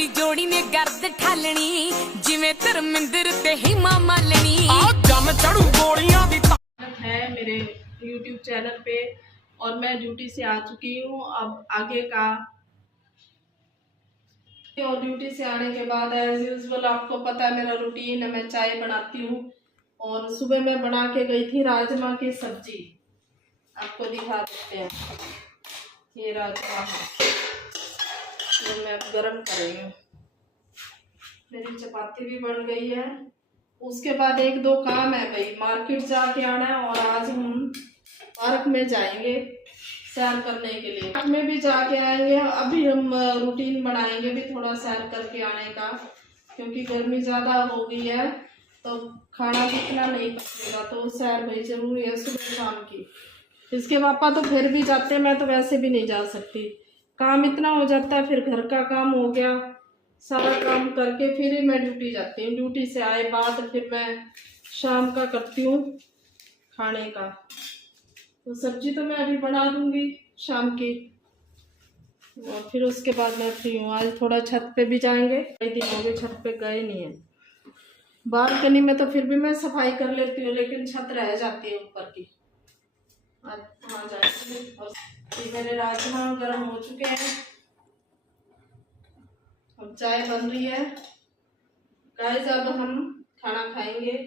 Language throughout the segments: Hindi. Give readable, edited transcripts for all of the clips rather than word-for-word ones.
तेरी जोड़ी ने गर्द ठालनी जिवें धर्मिंदर ते हिमा मालनी जम चढ़ू गोलियां दी है मेरे YouTube चैनल पे। और मैं ड्यूटी से आ चुकी हूँ। अब आगे का और ड्यूटी से आने के बाद एज यूजुअल आपको पता है मेरा रूटीन है, मैं चाय बनाती हूँ। और सुबह मैं बना के गई थी राजमा की सब्जी, आपको दिखा देते हैं। ये राजमा है, ये मैं अब गरम कर रही हूँ। मेरी चपाती भी बन गई है। उसके बाद एक दो काम है भाई, मार्केट जाके आना है। और आज हम पार्क में जाएंगे सैर करने के लिए, पार्क में भी जाके आएंगे। अभी हम रूटीन बनाएंगे भी थोड़ा सैर करके आने का, क्योंकि गर्मी ज़्यादा हो गई है तो खाना भी इतना नहीं पचेगा। तो सैर भाई जरूरी है सुबह शाम की। इसके पापा तो फिर भी जाते हैं, मैं तो वैसे भी नहीं जा सकती, काम इतना हो जाता है। फिर घर का काम हो गया, सारा काम करके फिर ही मैं ड्यूटी जाती हूँ। ड्यूटी से आए बाद फिर मैं शाम का करती हूँ खाने का। तो सब्जी तो मैं अभी बना दूंगी शाम की, और फिर उसके बाद मैं फ्री हूँ। आज थोड़ा छत पे भी जाएंगे, कई दिन हो गए छत पे गए नहीं है। बालकनी में तो फिर भी मैं सफाई कर लेती हूँ, लेकिन छत रह जाती है ऊपर की। आज वहाँ जाएंगे। और मेरे राजमा गर्म हो चुके हैं, अब चाय बन रही है। गाइस अब हम खाना खाएंगे।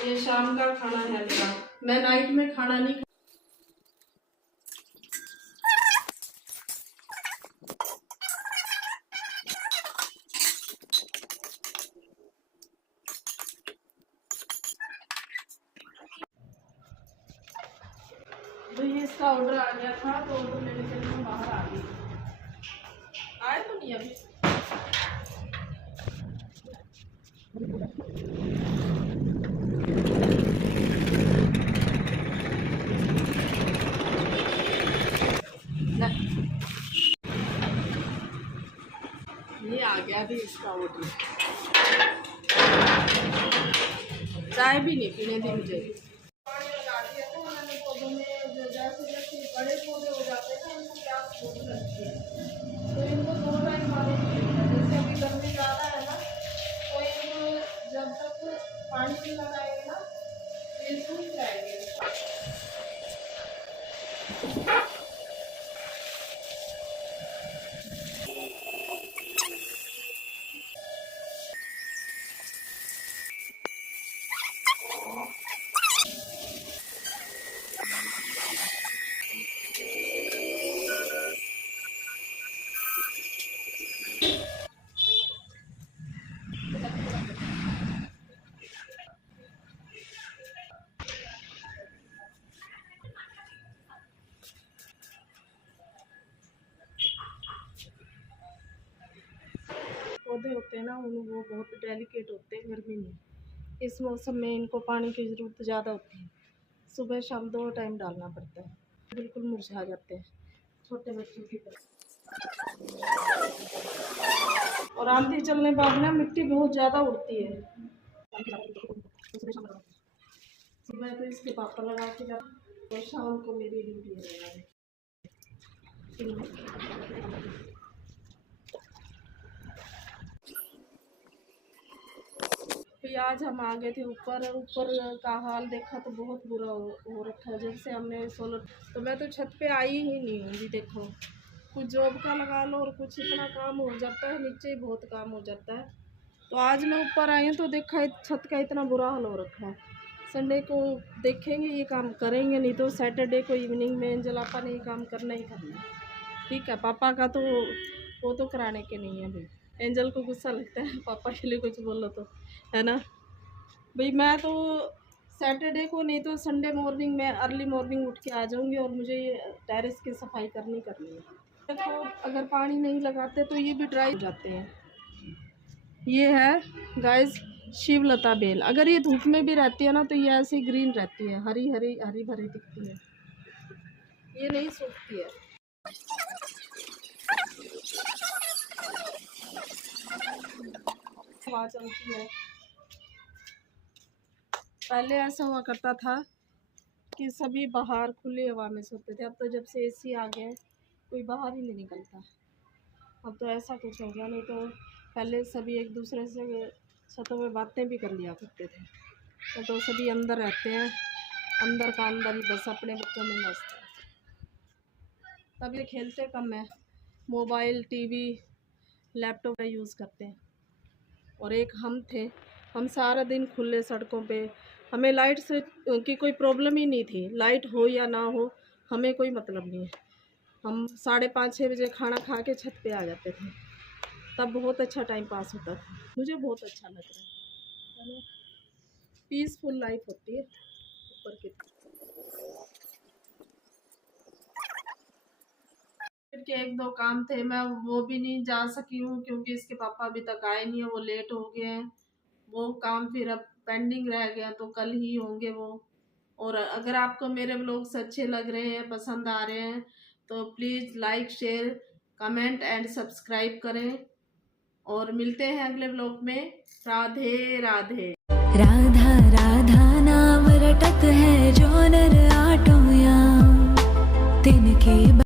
ये शाम का खाना है मेरा, मैं नाइट में खाना नहीं। तो ये इसका ऑर्डर आ गया था, तो ऑर्डर लेने के लिए बाहर आ गई। आए तो नहीं अभी। ये आ गया भी इसका ऑर्डर। चाय भी नहीं पीने दी मुझे। पानी लगा दिया था मैंने पौधों में, जैसे जैसे बड़े पौधे हो जाते हैं ना उनको प्यास बहुत लगती है, तो इनको 2 टाइम पानी चाहिए। जैसे अभी गर्मी ज़्यादा है ना, तो इनको जब तक पानी नहीं लगाएंगे ना ये सूख जाएंगे। पौधे होते हैं ना वो बहुत डेलिकेट होते हैं गर्मी में। इस मौसम में इनको पानी की ज़रूरत ज़्यादा होती है, सुबह शाम 2 टाइम डालना पड़ता है, बिल्कुल मुरझा जाते हैं छोटे बच्चों की तरह। और आंधी चलने बाद ना मिट्टी बहुत ज़्यादा उड़ती है। सुबह तो इसके पापा लगा के जाते और शाम को मेरी ड्यूटी है। फिर आज हम आ गए थे ऊपर, और ऊपर का हाल देखा तो बहुत बुरा हो रखा है। जब से हमने सोलर, तो मैं तो छत पे आई ही नहीं हूँ जी। देखो कुछ जॉब का लगा लो और कुछ इतना काम हो जाता है, नीचे ही बहुत काम हो जाता है। तो आज मैं ऊपर आई हूँ तो देखा छत का इतना बुरा हाल हो रखा है। संडे को देखेंगे ये काम करेंगे, नहीं तो सैटरडे को इवनिंग में एंजल आपा ने ये काम करना ही करना। ठीक है, पापा का तो वो तो कराने के नहीं है भाई। एंजल को गुस्सा लगता है पापा के लिए कुछ बोलो तो, है ना भाई। मैं तो सैटरडे को नहीं तो संडे मॉर्निंग में अर्ली मॉर्निंग उठ के आ जाऊंगी, और मुझे ये टेरेस की सफाई करनी है। देखो अगर पानी नहीं लगाते तो ये भी ड्राई हो जाते हैं। ये है गाइस शिवलता बेल, अगर ये धूप में भी रहती है ना तो ये ऐसी ग्रीन रहती है, हरी हरी हरी भरी दिखती है, ये नहीं सूखती है। हवा चलती है। पहले ऐसा हुआ करता था कि सभी बाहर खुली हवा में सोते थे, अब तो जब से एसी आ गए कोई बाहर ही नहीं निकलता। अब तो ऐसा कुछ हो गया, नहीं तो पहले सभी एक दूसरे से छतों में बातें भी कर लिया करते थे। तो सभी अंदर रहते हैं, अंदर का अंदर ही, बस अपने बच्चों में मस्त है। तब ये खेलते कम है, मोबाइल टीवी लैपटॉप का यूज़ करते हैं। और एक हम थे, हम सारा दिन खुले सड़कों पे, हमें लाइट से की कोई प्रॉब्लम ही नहीं थी। लाइट हो या ना हो हमें कोई मतलब नहीं है। हम 5:30-6 बजे खाना खा के छत पे आ जाते थे। तब बहुत अच्छा टाइम पास होता था। मुझे बहुत अच्छा लग रहा है ना, पीसफुल लाइफ होती है ऊपर की। फिर के 1-2 काम थे, मैं वो भी नहीं जा सकी हूँ क्योंकि इसके पापा अभी तक आए नहीं है, वो लेट हो गए हैं। वो काम फिर अब पेंडिंग रह गया, तो कल ही होंगे वो। और अगर आपको मेरे व्लॉग्स अच्छे लग रहे हैं, पसंद आ रहे हैं, तो please like share comment and subscribe करें। और मिलते हैं अगले व्लॉग में। राधे राधे। राधा राधा नाम रटत है जो